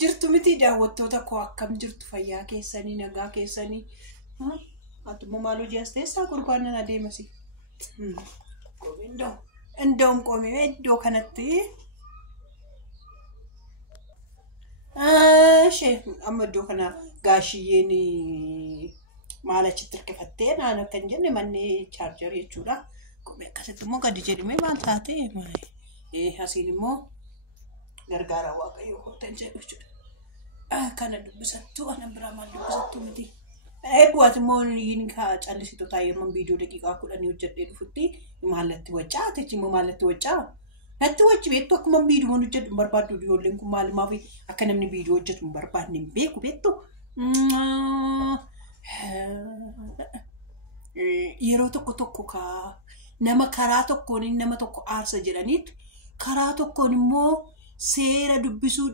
jirtu miti daawwattoota koo akkam jirtu fayyaa keessanii nagaa keessanii atuma maaloo ji'asteessaa gurbaanan adeemasi indoon qoomee iddoo kanatti amma iddoo kana gaashiyyeen maal achitti hirkifattee naannoo kan jenne manni chaarjarii jechuudha. Qoomee akkasitti immoo gadi jedhumee maal taate asiin immoo gargaara waaqayyoo kottan jedhu jechuudha. Kana dubbisattuu ana biraa maal dubbisattuu miti. Bu'aati immoo inni callisitu taayyeemman viidiyoo daqiiqaa 10 hojjedhee dhufutti maallatti waccaa techi immoo maallatti waccaa. Natti wacci beektu akkuma viidiyoo hojjedhu barbaaddu ijoolleen kun maaliif akka namni viidiyoo hojjetu barbaadne hin beeku beektu. Yeroo tokko nama karaa tokkoon nama tokko aarsa jedhaniitu karaa tokkoon immoo seera dubbisuu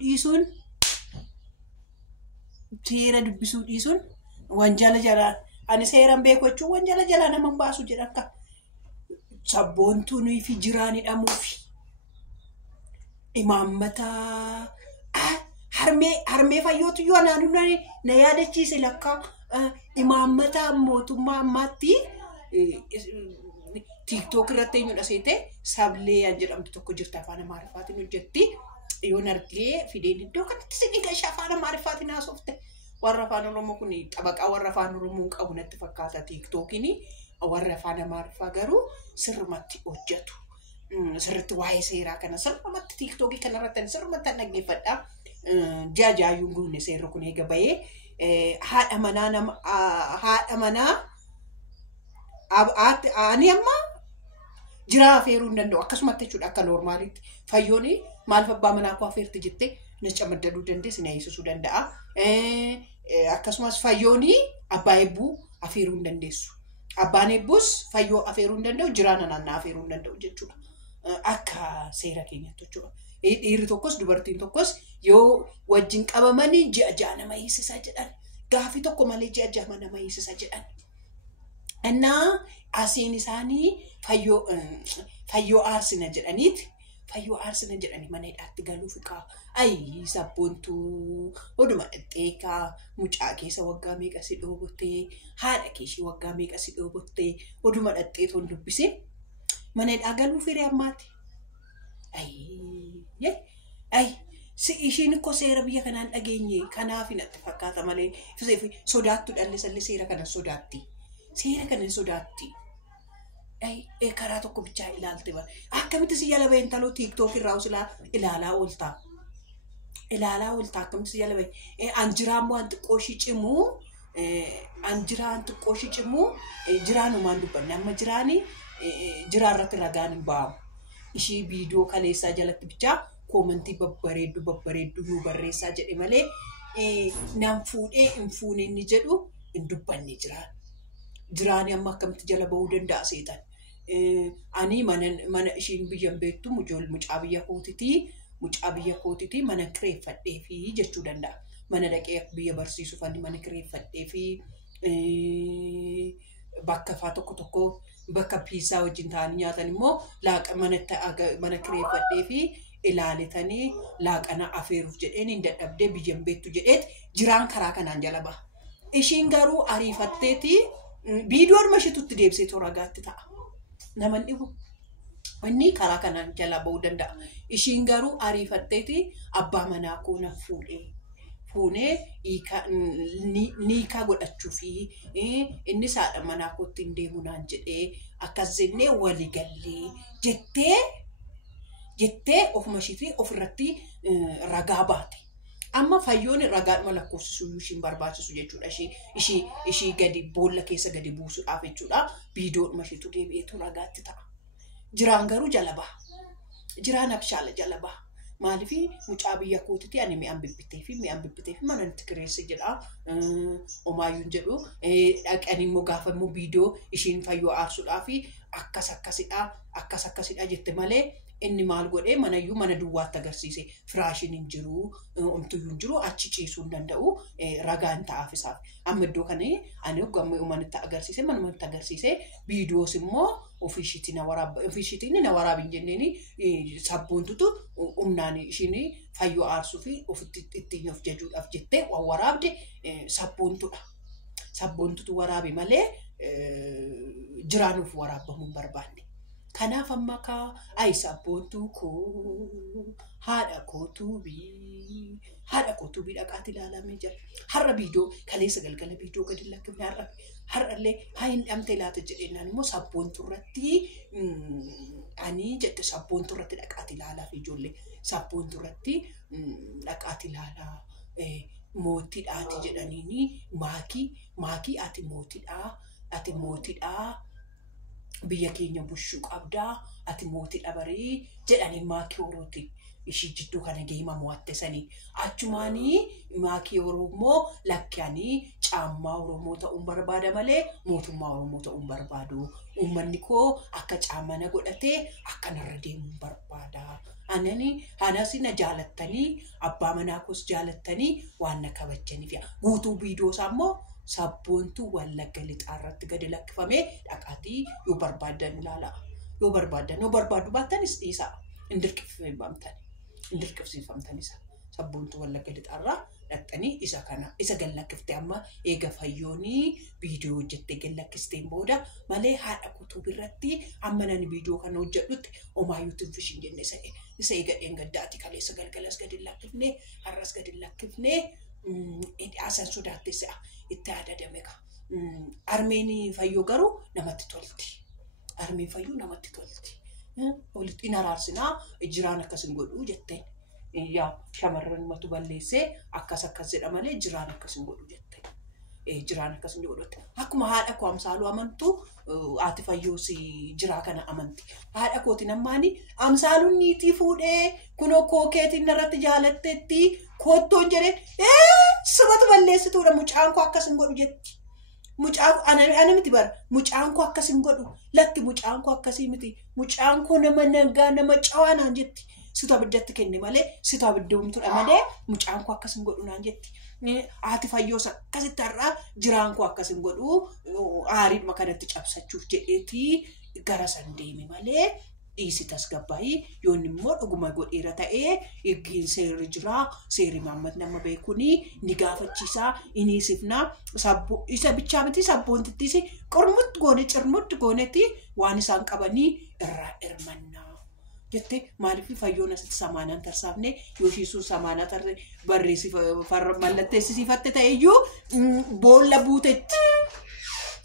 dhiisuun wanjala jalaa ani seeran beeku jechuun wanjala jalaa nama baasu jedha akka sabboontuunii fi jiraanii dhamuufi imaammata harmee fayyootu yoo naannoo na yaadachiise lakka imaammata mootummaa ammaatti TikTok irratti eenyudha seete sablee jedhamtu tokko jirti afaan Amaariffaatiin hojjetti yoon argee fideen iddoo kanatti si dhiiga ishee afaan Amaariffaatiin haasofte warra afaan Oromoo kun xabaqaa warra afaan Oromoo qabu natti fakkaata TikTokiin warra afaan Amaariffaa garuu sirrumatti hojjetu sirritti waa'ee seeraa kana sirrumatti TikTokii kanarratti sirrumatti dhaggeeffadha jaajaayuun guunne seerri kun eega bahee haadha manaa ani amma jiraa afeeruu hin danda'u akkasumatti jechuudha akka normaalitti fayyooni maaliif abbaa manaa koo afeerti jettee na camaddaduu dandeessi na eegsisuu danda'a akkasumas fayyooni abbaa eebbuu afeeruu hin dandeessu abbaan eebbuus fayyoo afeeruu hin danda'u jiraana naannaa afeeruu hin danda'u jechuudha akka seera keenyatti jechuudha dhiirri tokkos dubartiin tokkos yoo wajjin qabamanii ji'a nama hiisisaa jedhan gaafii tokko malee ji'a nama hiisisaa jedhan. Annaa asiin isaanii fayyoo aarsina jedhanii mana hidhaatti galuuf ayi sabboontuu oduma dhexxeekaa mucaa keessa waggaa meeqa si dhoobottee haadha keeshii waggaa meeqa si dhoobottee oduma dhexxeetoon dubbise mana hidhaa galuuf hiree ammaati. Ishiin ikkoo seera biyya kanaan dhageenye kanaaf natti fakkaata malee sodaattu dhallisallee seera kana sodaatti. Seera kana sodaatti. Karaa tokko bichaa ilaalte bara. Akkamitti si jala baheen taloo TikTok irraa usilaa ilaalaa ooltaa. Akkamitti si jala baheen. Anjiraan moo anxiqqooshii cimuu. Jiraanumaan dubbanne amma jiraa irratti ragaan hin ba'amu. Ishii viidiyoo kaleessaa jalatti bichaa koomentii babbareeddu nu barreessaa jedhe malee nan fuudhee hin fuune inni jedhu hin dubbanne jiraan. Jiraani amma akkamitti jala bahuu danda'a seetan. Ani mana ishiin biyyan beektu mucaa biyya kootitii mana kireeffadhee fi jechuu danda'a. Mana dhaqee biyya barsiisuuf ani mana kireeffadhee fi bakka faa tokko bakka piisaa wajjin ta'anii nyaatan immoo mana kireeffadhee fi ilaaletanii laaqana afeeruuf jedheen hin dadhabdee biyyan beektu jedheet jiraan karaa kanaan jala baha. Ishiin garuu ariifatteeti viidiyoon mashitutti deebisee tooragaatti ta'a. Naman dhibu inni karaa kanaan jala bahuu danda'a. Ishiin garuu ariifatteeti abbaa manaa koo na fuunee niikaa godhachuu fi inni haadha manaa kootti hin deemu naan jedhee akkas jennee waliigallee jettee ofuma ishiitii ofirratti ragaa baate. Amma fayyoon ragaadhuma lakkoofsisuu ishiin barbaachisu jechuudha. Ishii gadi boolla keessa gadi buusuudhaaf jechuudha. Viidiyoodhuma ishiitu deebi'eetu ragaatti ta'a. Jiraan garuu jala baha. Jiraan abshaala jala baha. Maaliif mucaa biyya kootitii ani mi'aan bibbitee fi mana itti kireesse jedha. Omaayyuun jedhu dhaqanii immoo gaafa immoo viidiyoo ishiin fayyoo aarsuudhaa fi akkas akkasidha jette malee inni maal godhee mana duwwaatti agarsiise firaashiin hin jiru umtuyyuu hin jiru achi ciisuu hin danda'u ragaan ta'aaf isaaf amma iddoo kana ani hoggammee uumanitti agarsiise manumatti agarsiise viidiyoos immoo ofiishiitiin na waraabin jenneeni sabboontutu humnaan ishiin fayyoo aarsuu fi ofitti ittiin of jajuudhaaf jettee waraabde sabboontudha. Sabboontutu waraabe malee jiraanuuf waraabamuu hin barbaanne. Kanaaf amma ay sabboontuu koo haadha kootuubii dhaqaati ilaalamee jira. Har'a viidiyoo kaleessa galgala viidiyoo gadi lakkifne har'allee haa hin dhamte laata jedheenyaan immoo sabboontuu irratti ani jette sabboontuu irratti dhaqaati ilaalaa fi ijoollee sabboontuu irratti dhaqaati ilaalaa mootiidhaati jedhaniini maakii ati mootiidhaa biyya keenya bushuu qabdaa ati mootiidha barii jedhanii maakii orooti ishii jidduu kana geema mo'atte sanii achumaanii maakii oromoo lakkaanii caammaa oromoo ta'uun barbaada malee mootummaa oromoo ta'uun barbaadu uummanni koo akka caammana godhatee akka narra deemuun barbaada. Anasi na jaalattanii abbaa manaa koos jaalattanii waan na kabajaniif guutuu viidiyoo isaa immoo sabboontuu Wallagga Lixaa irratti gadi lakkifamee dhaqaatii yoo barbaadan ilaala. Yoo barbaadu baatanis dhiisaa indirqifsiifamtan isa sabboontuu Wallagga Lixaa irraa dhaqxanii isa gallakkifte amma eega fayyoonii viidiyoo hojjettee gallakkisteen booda malee haadha kutuu birratti amma nani viidiyoo kana hojjedhutti omaayyuutiin fishin jenne isa eegadheen gaddaati kaleessa galgalas gadi lakkifne har'as gadi lakkifne asan sodaattessa itti adadameka armeen fayyoo garuu namatti tolti armeen fayyoo namatti tolti walitti inaraarsinaa jiraan akkasin godhuu jetteen yaa shamarran matu balleessee akkas jedha malee jiraan akkasin godhuu jetteen jiraan akkasin godhutte akkuma haadha koo amsaaluu amantu ati fayyoos jiraa kana amanti haadha kootiin ammaani amsaaluun niitii fuudhee kunoo kookeetiin irratti jaalatteetti koottoon jedhee sabatu balleessituudha mucaan koo akkasin godhu jetti mucaan ana miti bara mucaan koo akkasin godhu latti mucaan koo akkasii miti mucaan koo nama nagaa nama cawaanaan jetti sita biddatti kenne malee sita biddoomtuudha malee mucaan koo akkasin godhu naan jetti ati fayyoos akkasitti har'a jiraan koo akkasin godhu aariidhuma kanatti cabsachuuf jedheeti gara san deeme malee dhiisitas gabbaayii yoon immoo dhuguma godheera ta'ee eeggiin seerri jiraa seerri maammad nama beekuni ni gaafachiisaa iniisifnaa isa bichaa miti sabboontiittis cirmutti goonetti waan isaan qabanii irraa hirmannaa jette maaliif fayyoon asitti samaanaan tarsaafne yooshiisuu samaanaa barreessi mallatteessisiifatte ta'eyyuu boolla buutetti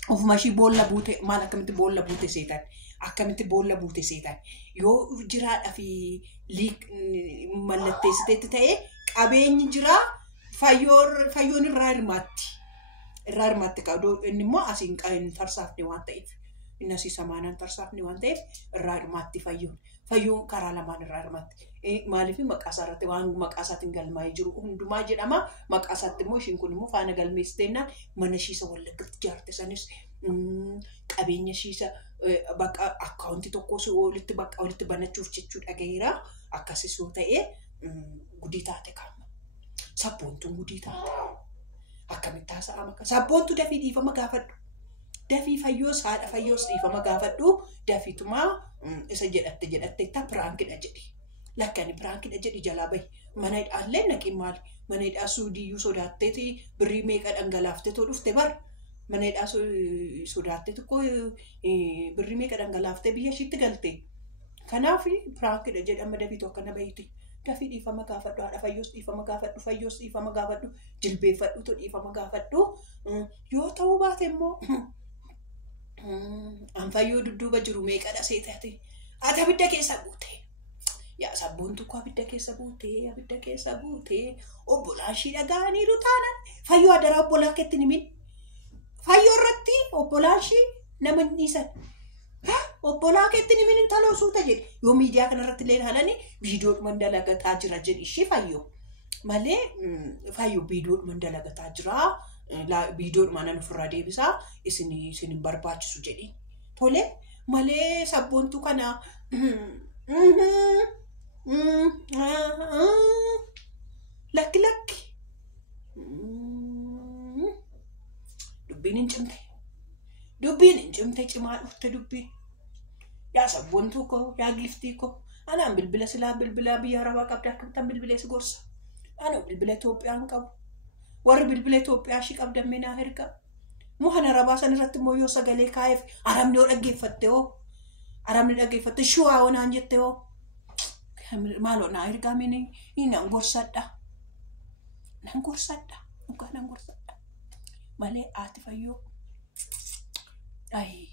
ofumashii boolla buute maal akkamitti boolla buute seetan akkamitti boolla buute seetan yoo jiraadhaa fi mallatteessiteetti ta'e qabeenyi jiraa fayyoon irraa hirmaatti qabdu inni immoo asiin tarsaafne waan ta'eef inni asii samaanaan tarsaafne waan ta'eef irraa hirmaatti fayyoon karaa lamaan irraa hirmaatti maaliif maqaasaa irratti waan maqaasaatiin galmaa'ee jiru hundumaa jedhama maqaasaatti immoo ishiin kun immoo faana galmeessiteenna mana shiisa Wallaggatti ijaarte sanis qabeenya shiisa bakka akkaawuntii tokkos walitti banachuuf jechuu dhagayeera akkasis yoo ta'e gudii taate kaama sabboontuun gudii taate akkamitti haasa'aa maka sabboontu dafii dhiifama gaafadhu dafii fayyoos haadha fayyoos dhiifama gaafadhu dafiitumaa isa jedhatte ta piraankidha jedhi lakkani piraankidha jedhi jalaa bahi mana hidhaallee naqi maal mana hidhaa suudiyyuu sodaatteeti birrii meeqa dhangalaaftee too dhufte bar mana hidhaa sodaatte tokko birrii meeqa dhangalaaftee biyya ishiitti galte kanaaf piraankidha jedhi amma dafiitu akkana bahiti dafii dhiifama gaafadhu haadha fayyoos dhiifama gaafadhu fayyoos dhiifama gaafadhu jilbeeffadhu to dhiifama gaafadhu yoo ta'uu baate immoo anfayyoo dudduuba jiru meeqadha seetaate ati abidda keessa buute yaa sabboontu koo abidda keessa buute obbolaan shii dhaga'aniiru taanan fayyoo adaraa obbolaa keetti nimin fayyoo irratti obbolaan shii nama dhiisan obbolaa keetti nimin intaloo suuta jedhe yoo miidiyaa kanarratti illee halani viidiyoodhuma dalagataa jira jedhi ishee fayyoo malee fayyoo viidiyoodhuma dalagataa jira viidiyoodhuma nan ofirraa deebisaa isin barbaachisu jedhi tole malee sabboontu kana Lakki lakki. Dubbiin hin cimte. Dubbiin hin cimte cimaa dhufte dubbiin. Yaa sabboontuu koo, yaa giftii koo. Anaan bilbila silaa bilbila biyya Arabaa qabda akkamitti bilbilee si gorsa. Ana bilbila Itoophiyaan qabu. Warri bilbila Itoophiyaa shi qabdan minaa erga. Muhan Arabaa san irratti immoo yoo sagalee kaa'eef aramni yoo dhaggeeffatte hoo. Aramni dhaggeeffatte shuwaa onaan jette hoo. Maaloo naa ergaa mini nan gorsadha. Nan gorsadha. Dhugaa nan gorsadha. Malee ati fayyoo. Ay.